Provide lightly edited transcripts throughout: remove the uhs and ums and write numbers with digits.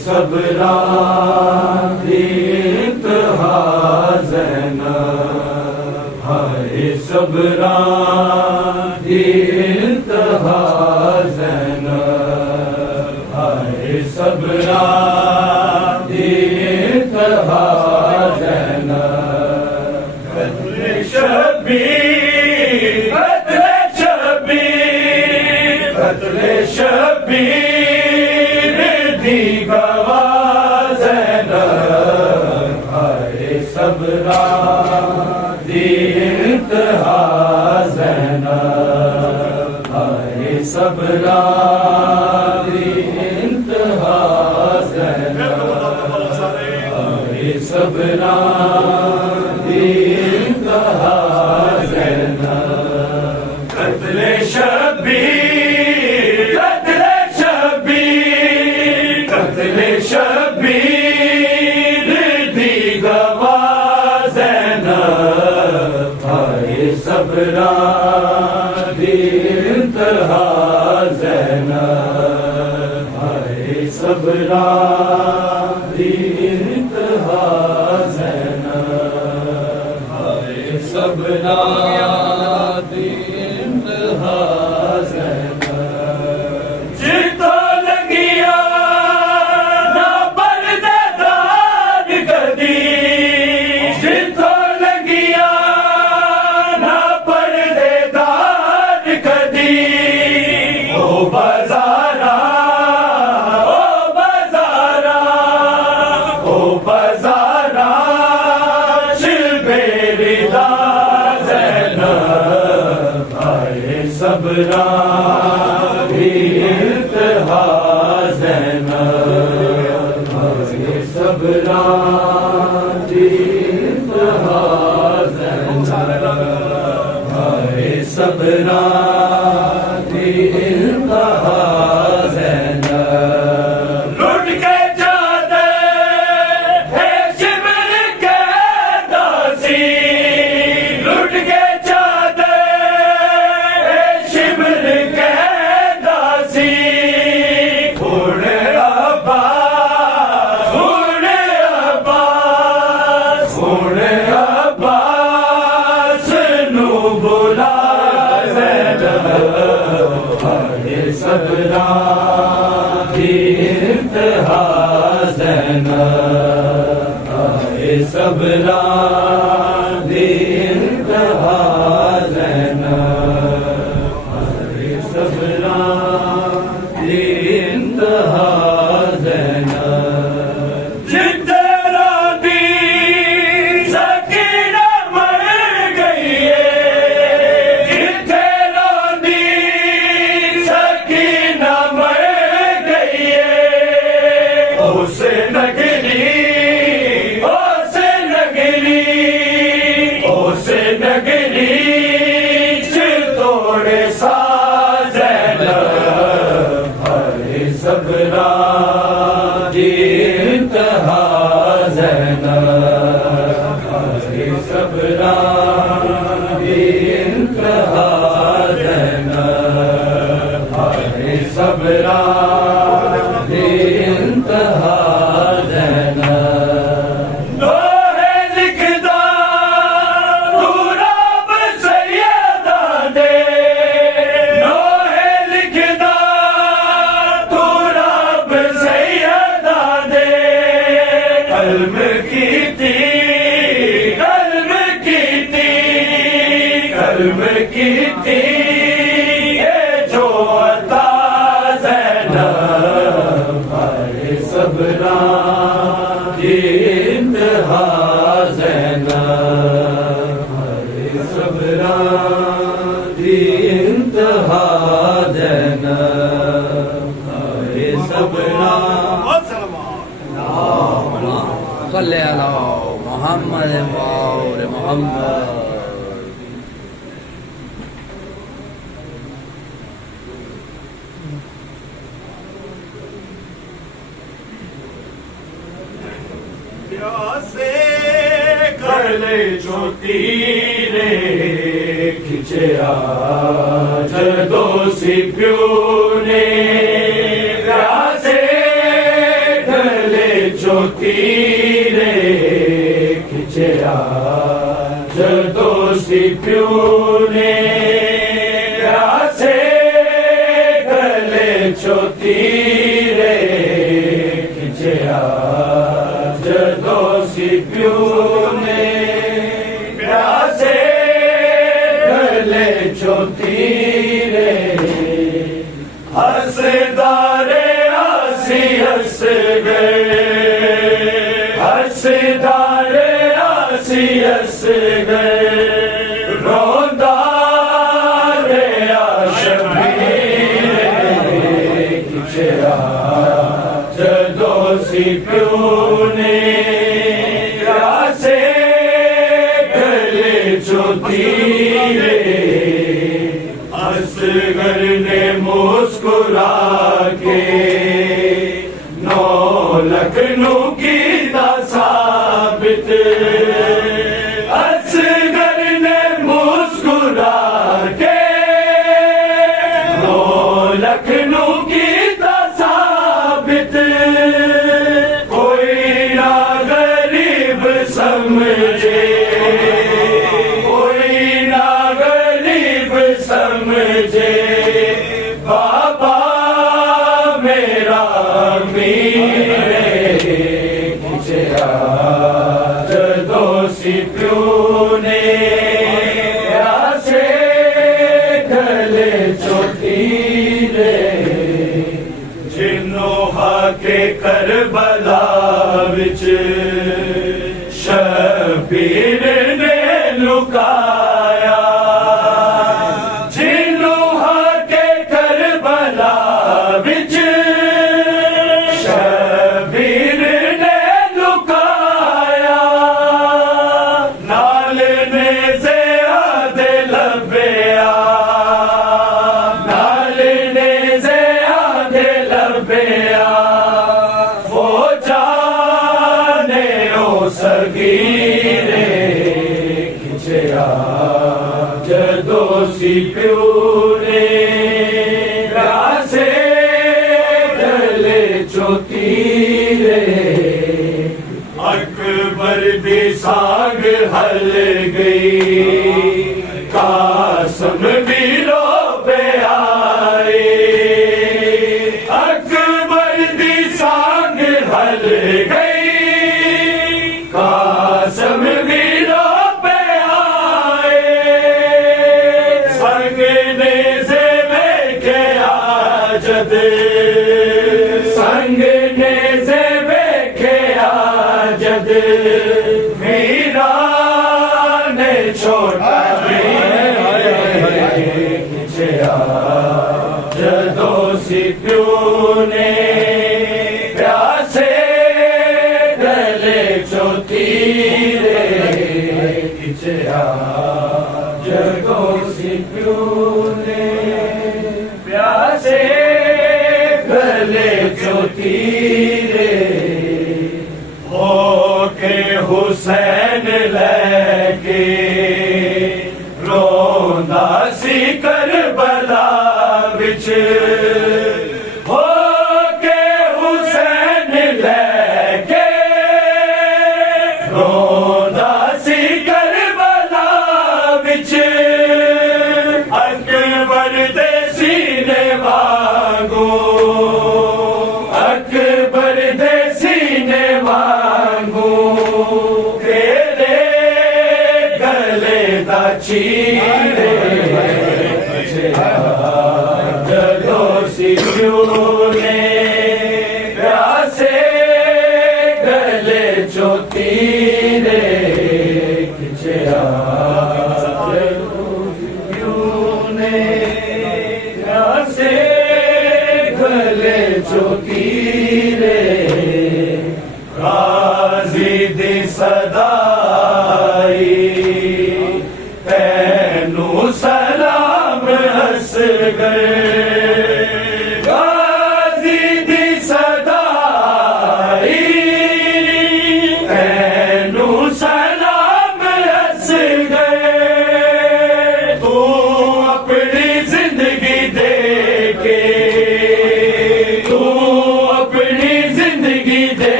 सबरा दीत हाज़न हाय सबरा दीत हाज़न हाय सबरा दीत हाज़न कत्ले शबीर कत्ले शबीर कत्ले शबीर दी गवाज़न हाय सबरा दीत हाज़न हाय सबरा दीत हाज़न हाय सबरा दीत हाज़न कत्ले शबीर कत्ले शबीर कत्ले शबीर दी गवाज़न हाय सबरा दीत हाज़न हाय सबरा दीत हाज़न हाय सबरा दीत हाज़न जितो लगिया ना पर्देदार कदी जितो लगिया ना पर्देदार कदी ओ बाजारा ओ बाजारा ओ बाजारा शिलबेरिदा ज़ैन हाय सबरा दीत हाज़न हाय सबरा दीत हाज़न हाय सबरा दीत हाज़न लुट के जाते है शिमर के दासी लुट के जाते है शिमर के दासी खून अब्बास खून अब्बास खून अब्बास नू बुला ज़ैन हाय सबरा दीत हाज़न हाय सबरा दीत हाज़न हाय सबरा दीत हाज़न जितना दी सकीना मर गई है जितना दी सकीना मर गई है उसे नगरी चितौड़ साज़न हाय सबरा दीत हाज़न हाय सबरा दीत हाज़न हाय सबरा दीत हाज़न कल्म कीती कल्म कीती कल्म कीती ये जो अता ज़ैन हाय सबरा दीत हाज़न हाय सबरा दीत हाज़न हाय सबरा सल्ले अला मोहम्मद वाले मोहम्मद प्यासे गले चो तीरे खिंचया जदों सी प्यो ने प्यासे गले चो तीरे खिंचया जदों सी प्यो ने प्यासे गले चो तीरे खिंचया जदों सी प्यो ने प्यासे गले चो तीरे हसदारे आसी हस गए हसदारे आसी हस गए रोंदा रे शबीर खिंचया जदों सी प्यो ने प्यासे गले चो तीरे असगर ने मुस्कुरा के 9 लखनऊ की साबित असगर ने मुस्कुरा के 9 लखनऊ की साबित कोई ना गरीब समझे कोई ना गरीब समझे बाबा मेरा मीरे खिंचया जदों सी प्यो ने प्यासे गले चो तीरे जिन्हों के करबला विच शबीर ने लुकाया जिन्हों के करबला विच शबीर ने लुकाया नाल ने ज़ियादे लभया नाल ने ज़ियादे लभया फौजाने ओ सगीरे खिंचया जदों सी प्यो ने प्यासे गले चो तीरे अकबर दी सांग हल गई कासम भी रो पे आए अकबर दी सांग हल गई कासम भी रो पे आए संग ने से वेखे आजद संग ने से वेखे आजद मीरा ने छोटा खिंचया जदों सी प्यो ने प्यासे गले चो तीरे खिंचया जदों सी प्यो ने प्यासे गले चो तीरे हो के हुसैन लेके रोंदा सी करबला विच हो के हुसैन लेके रोंदा सी करबला विच अकबर दे सीने वांगू अकबर दे सीने वांगू तेरे गले दा चीरे जदों सी प्यो ने प्यासे गले चो तीरे खिंचया जदों सी प्यो ने प्यासे गले चो तीरे गाजी दी सदाई तैनू सलाम हस गए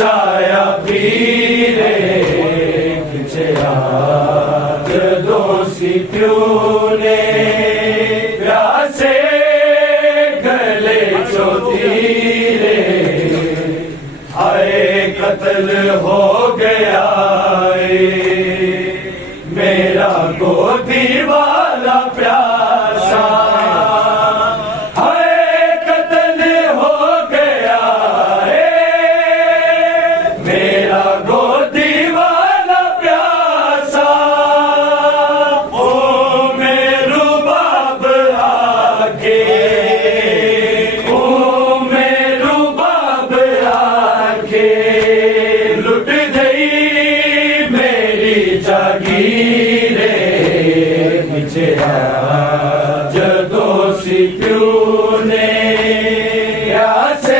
छाया पीरे खिंचया जदों सी प्यो ने प्यासे गले चो तीरे हाय कत्ल हो गया मेरा गोदी वाला प्यासा हाय कत्ल हो गया मेरा गोदी वाला प्यासा ओ मेरू बाप आके ओ मेरू बाप आके लुट गई मेरी जागीरे खिंचया जदों सी प्यो ने प्यासे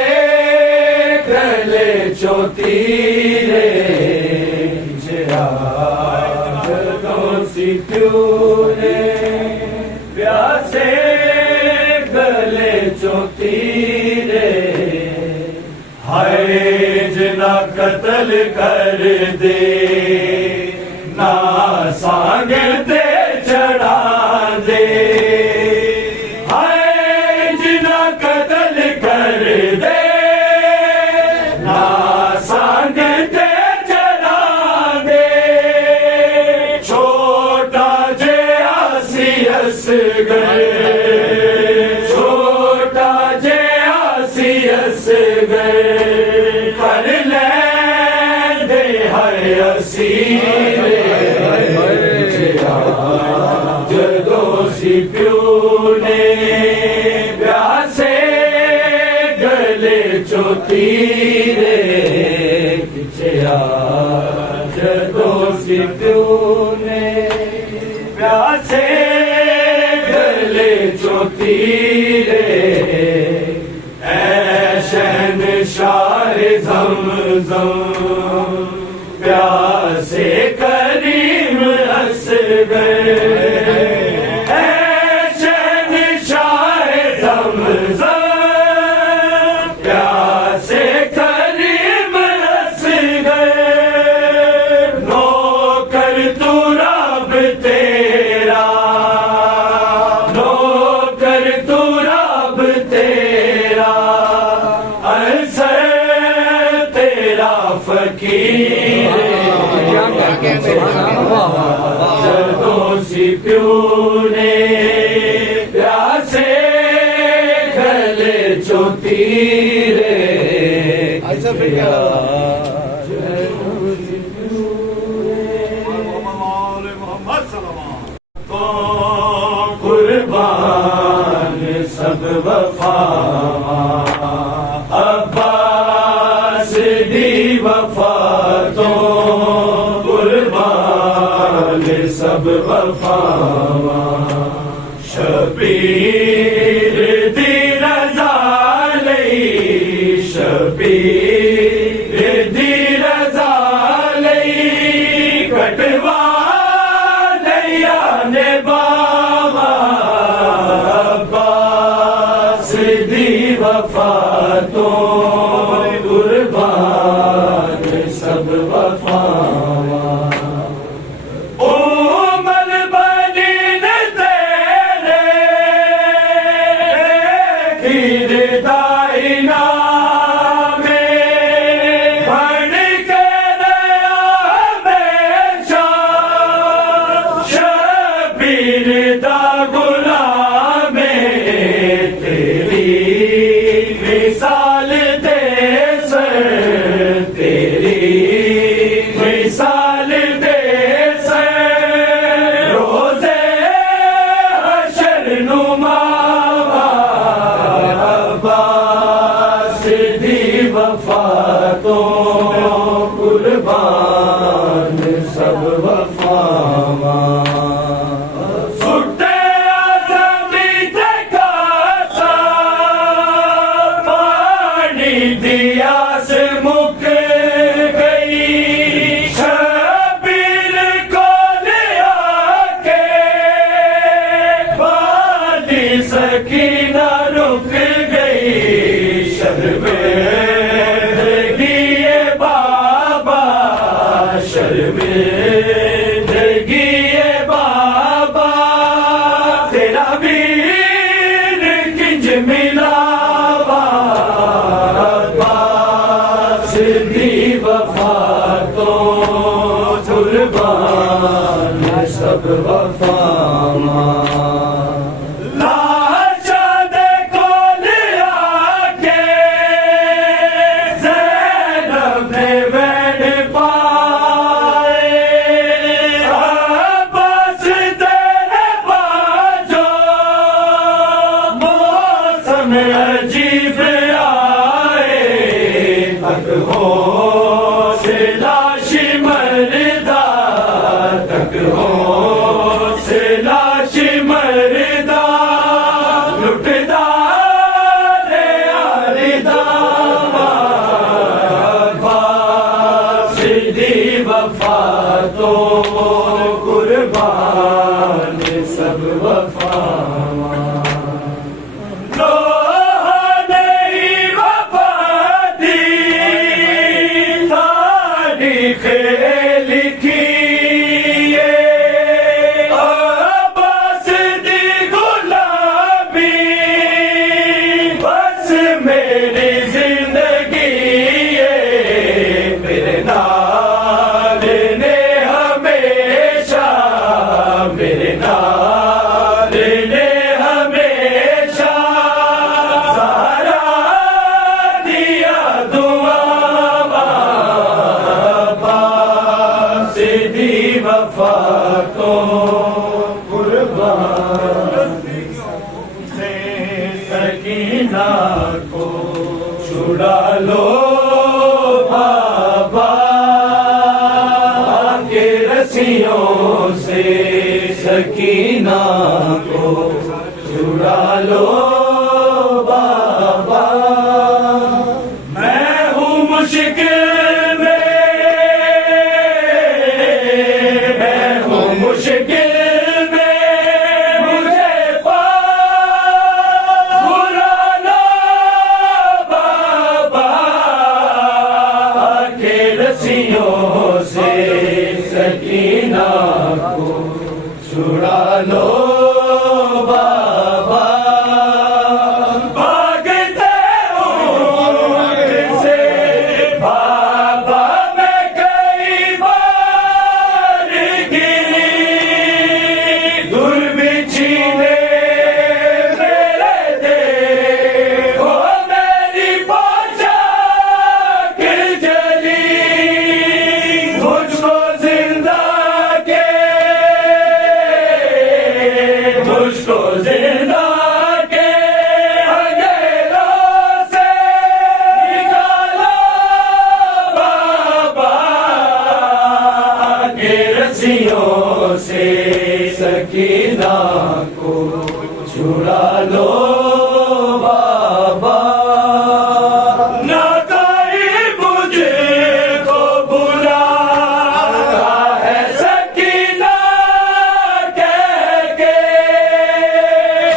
गले चो तीरे खिंचया जदों सी प्यो ने प्यासे गले चो तीरे हाय जना कत्ल कर दे ना सागर ते चढ़ा दे हाय जिना कत्ल कर दे ना सागर ते चढ़ा दे छोटा जे आसियस गए छोटा जे आसियस गए कर ले दे हाय असीरे जदों सी प्यो ने प्यासे गले चो तीरे खिंचया जदों सी प्यो ने प्यासे गले चो तीरे ऐ शहनशाह ज़मज़म प्यासे करीम हंस गए ऐ शहनशाह ज़मज़म प्यासे करीम हंस गए नौकर तू रब तेरा नौकर तू रब तेरा असर तेरा फकीर जदों सी प्यो ने प्यासे गले चो तीरे तो कुर्बान सब वफा अब्बास दी वफा तो कुर्बान सब वफावा शबीर दी रज़ा लई शबीर दी रज़ा लई कटवा लिया ने बाबा अब्बास दी वफा तो कुर्बान सब वफावा सकीना रुक गई शर्म दी वफा तो कुर्बान सब वफावा लाशा दे कोल आके ज़ैनब ने वैन पाए अब्बास तेरे बाजो मौसम अजीब आए तक हो से लाशी मरदा तक हो से लाशी मरदा लुटदा रे आरिदा सीधी वफा तो कुर्बान सब वफा लिखी अब्बास दी गुलाबी बस मेरी जिंदगी मेरे नाल ने हमेशा मेरे नाल ने हमेशा सारा दिया दुआ सीधी वफा तो कुर्बान से सकीना को छुड़ा लो बाबा के रस्सियों से सकीना को छुड़ा लो बाबा मैं हूँ मुश्किल मुश्किल में मुझे बुलाना बाबा के रस्सियों से सकीना को छुड़ा लो बाबा भागते ऊँट से बाबा मैं कई बार गिरी दुर्बिछीने मेरे दे हो मेरी पोशाक जली मुझको जिंदा के मुझको जिंदा के अंधेरों से निकालो बाबा के रस्सियों से सकीना को छुड़ा लो बाबा ना कोई मुझको बुलाता है सकीना कह के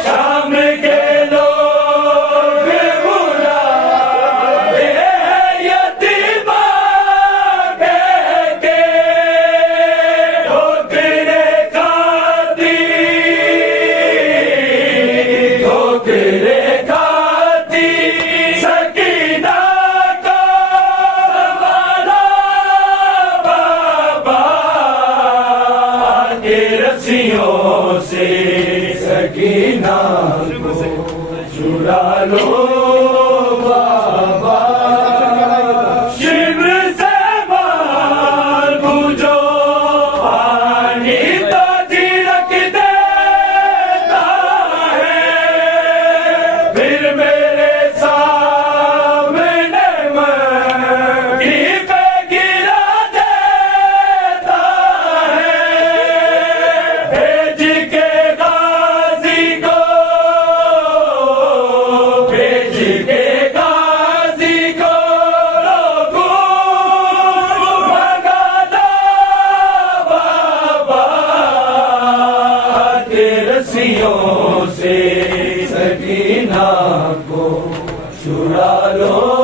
शाम के लोग बुलाते हैं यतीमा कह के ठोकरे खाती ठोकरे खाती सकीना को संभालो बाबा के रस्सियों से सकीना को छुड़ा लो बाबा शिव से मार बुझो पानी तो झिड़क देता है फिर मेरे सामने मट्टी पे गिरा देता है भेज के गाजी को भेज के गाजी को लोगों भगाता बाबा के रस्सियों से सकीना को छुड़ा लो